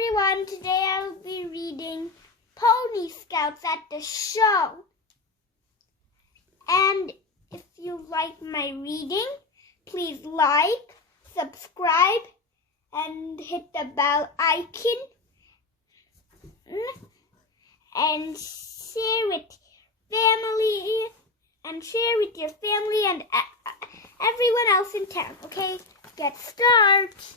everyone, today I'll be reading Pony Scouts at the Show. And if you like my reading, please like, subscribe, and hit the bell icon. And share with your family and everyone else in town. Okay, let's start.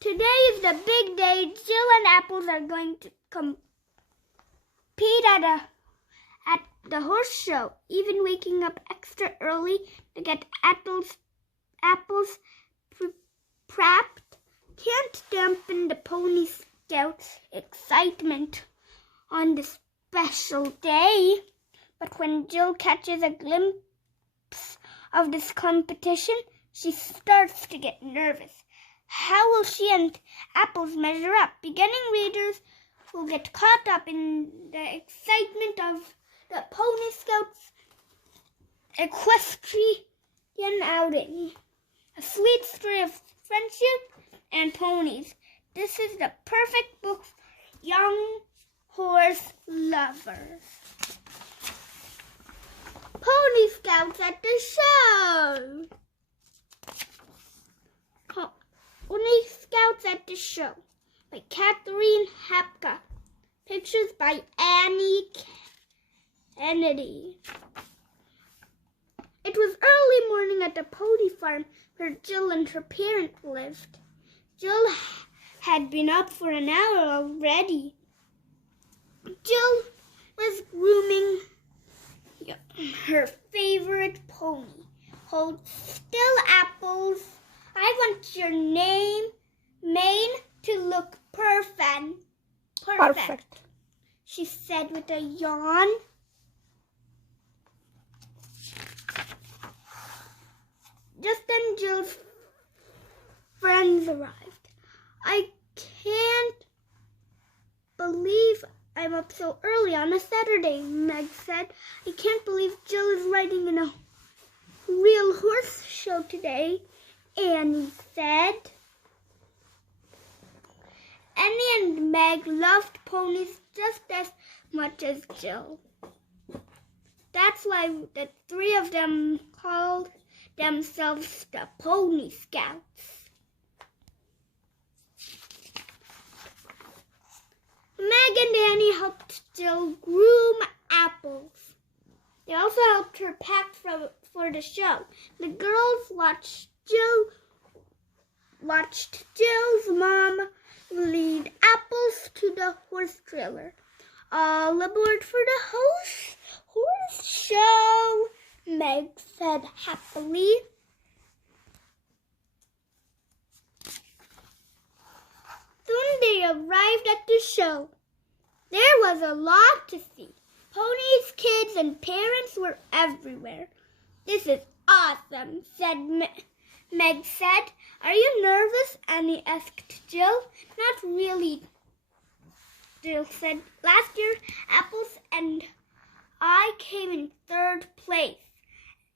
Today is the big day. Jill and Apples are going to compete at the horse show, even waking up extra early to get apples prepped. Can't dampen the Pony Scouts' excitement on this special day. But when Jill catches a glimpse of this competition, she starts to get nervous. How will she and Apples measure up? Beginning readers will get caught up in the excitement of the Pony Scouts equestrian outing. A sweet story of friendship and ponies. This is the perfect book for young horse lovers. Pony Scouts at the Show. Pony Scouts at the Show by Catherine Hapka. Pictures by Annie Kennedy. It was early morning at the pony farm where Jill and her parents lived. Jill had been up for an hour already. Jill was grooming her favorite pony. Hold still, Apples. I want your mane to look perfect. She said with a yawn. Just then Jill's friends arrived. I can't believe I'm up so early on a Saturday, Meg said. I can't believe Jill is riding in a real horse show today, Annie said. Annie and Meg loved ponies just as much as Jill. That's why the three of them called themselves the Pony Scouts. Meg and Annie helped Jill groom Apples. They also helped her pack for the show. The girls watched Jill's mom lead Apples to the horse trailer. All aboard for the horse show, Meg said happily. Soon they arrived at the show. There was a lot to see. Ponies, kids, and parents were everywhere. This is awesome, Meg said. Are you nervous? Annie asked Jill. Not really, Jill said. Last year, Apples and I came in third place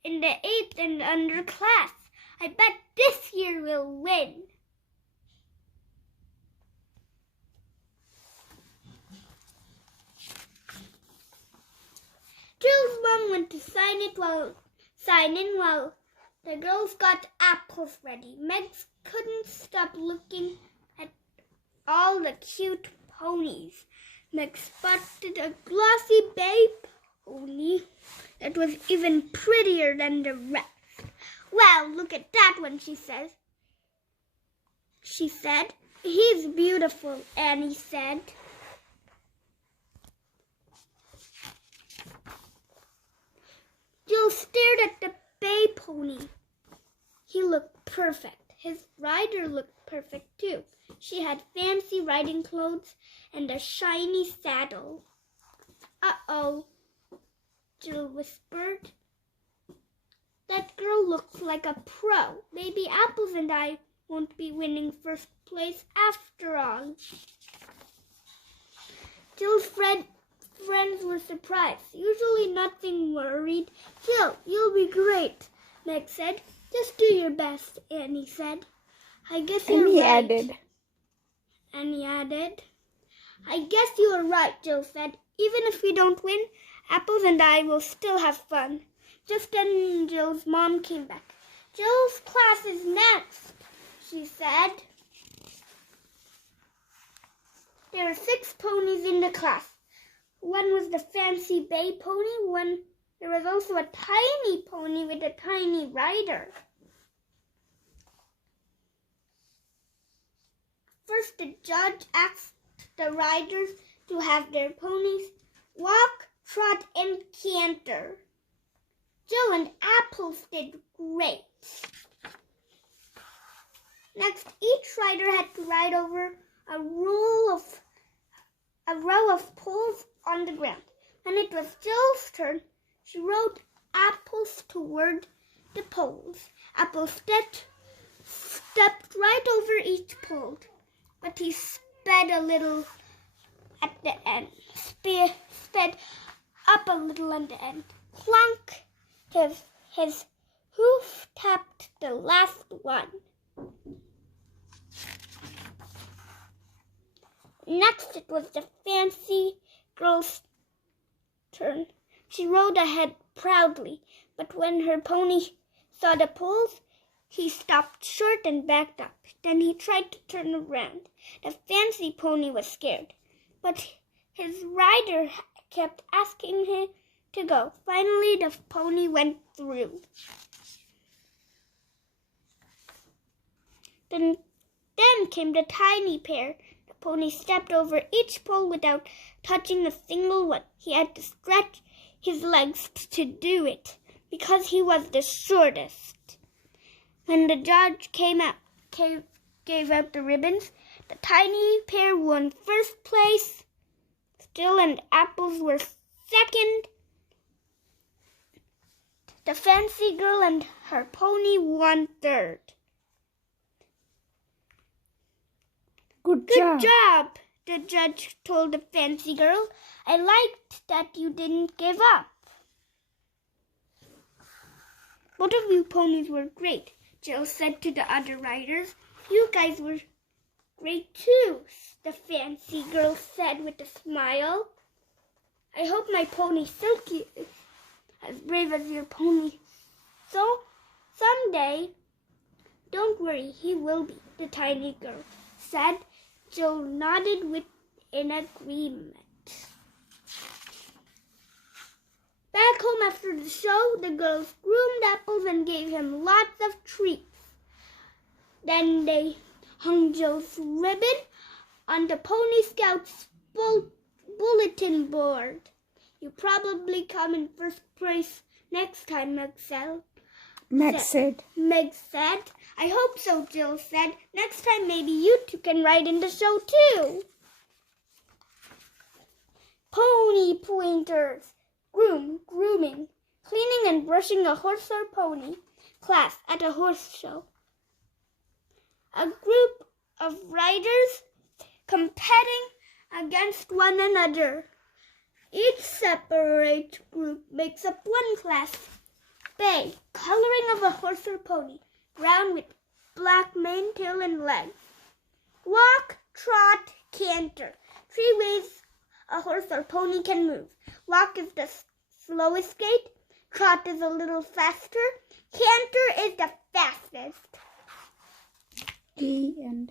in the 8th and under class. I bet this year we'll win. Jill's mom went to sign in while the girls got Apples ready. Meg couldn't stop looking at all the cute ponies. Meg spotted a glossy bay pony that was even prettier than the rest. Well, look at that one, she said. He's beautiful, Annie said. Jill stared at the bay pony. He looked perfect. His rider looked perfect too. She had fancy riding clothes and a shiny saddle. Uh-oh, Jill whispered. That girl looks like a pro. Maybe Apples and I won't be winning first place after all. Jill's friends were surprised. Usually nothing worried. Jill, you'll be great, Meg said. Just do your best, Annie said. I guess you're right. And he added, I guess you are right, Jill said. Even if we don't win, Apples and I will still have fun. Just then Jill's mom came back. Jill's class is next, she said. There are 6 ponies in the class. One was the fancy bay pony. There was also a tiny pony with a tiny rider. First, the judge asked the riders to have their ponies walk, trot, and canter. Jill and Apples did great. Next, each rider had to ride over a row of poles on the ground. When it was Jill's turn, she rode Apples toward the poles. Apples stepped right over each pole, but he sped a little at the end. Sped up a little at the end. Clunk! His hoof tapped the last one. Next, it was the fancy girl's turn. She rode ahead proudly, but when her pony saw the poles, he stopped short and backed up. Then he tried to turn around. The fancy pony was scared, but his rider kept asking him to go. Finally, the pony went through. Then came the tiny pair. The pony stepped over each pole without touching a single one. He had to stretch his legs to do it because he was the shortest. When the judge gave out the ribbons, the tiny pair won first place. Jill and Apples were second. The fancy girl and her pony won third. Good job, the judge told the fancy girl. I liked that you didn't give up. Both of you ponies were great, Jill said to the other riders. You guys were great too, the fancy girl said with a smile. I hope my pony Silky is as brave as your pony. So, someday, don't worry, he will be, the tiny girl said. Jill nodded in agreement. Back home after the show, the girls groomed Apples and gave him lots of treats. Then they hung Jill's ribbon on the Pony Scouts bulletin board. You probably come in first place next time, Meg said. I hope so, Jill said. Next time maybe you two can ride in the show too. Pony pointers, grooming, cleaning and brushing a horse or pony class at a horse show. A group of riders competing against one another. Each separate group makes up one class. Bay, coloring of a horse or pony, brown with black mane, tail, and legs. Walk, trot, canter, 3 ways a horse or pony can move. Walk is the slowest gait, trot is a little faster, canter is the fastest. The end.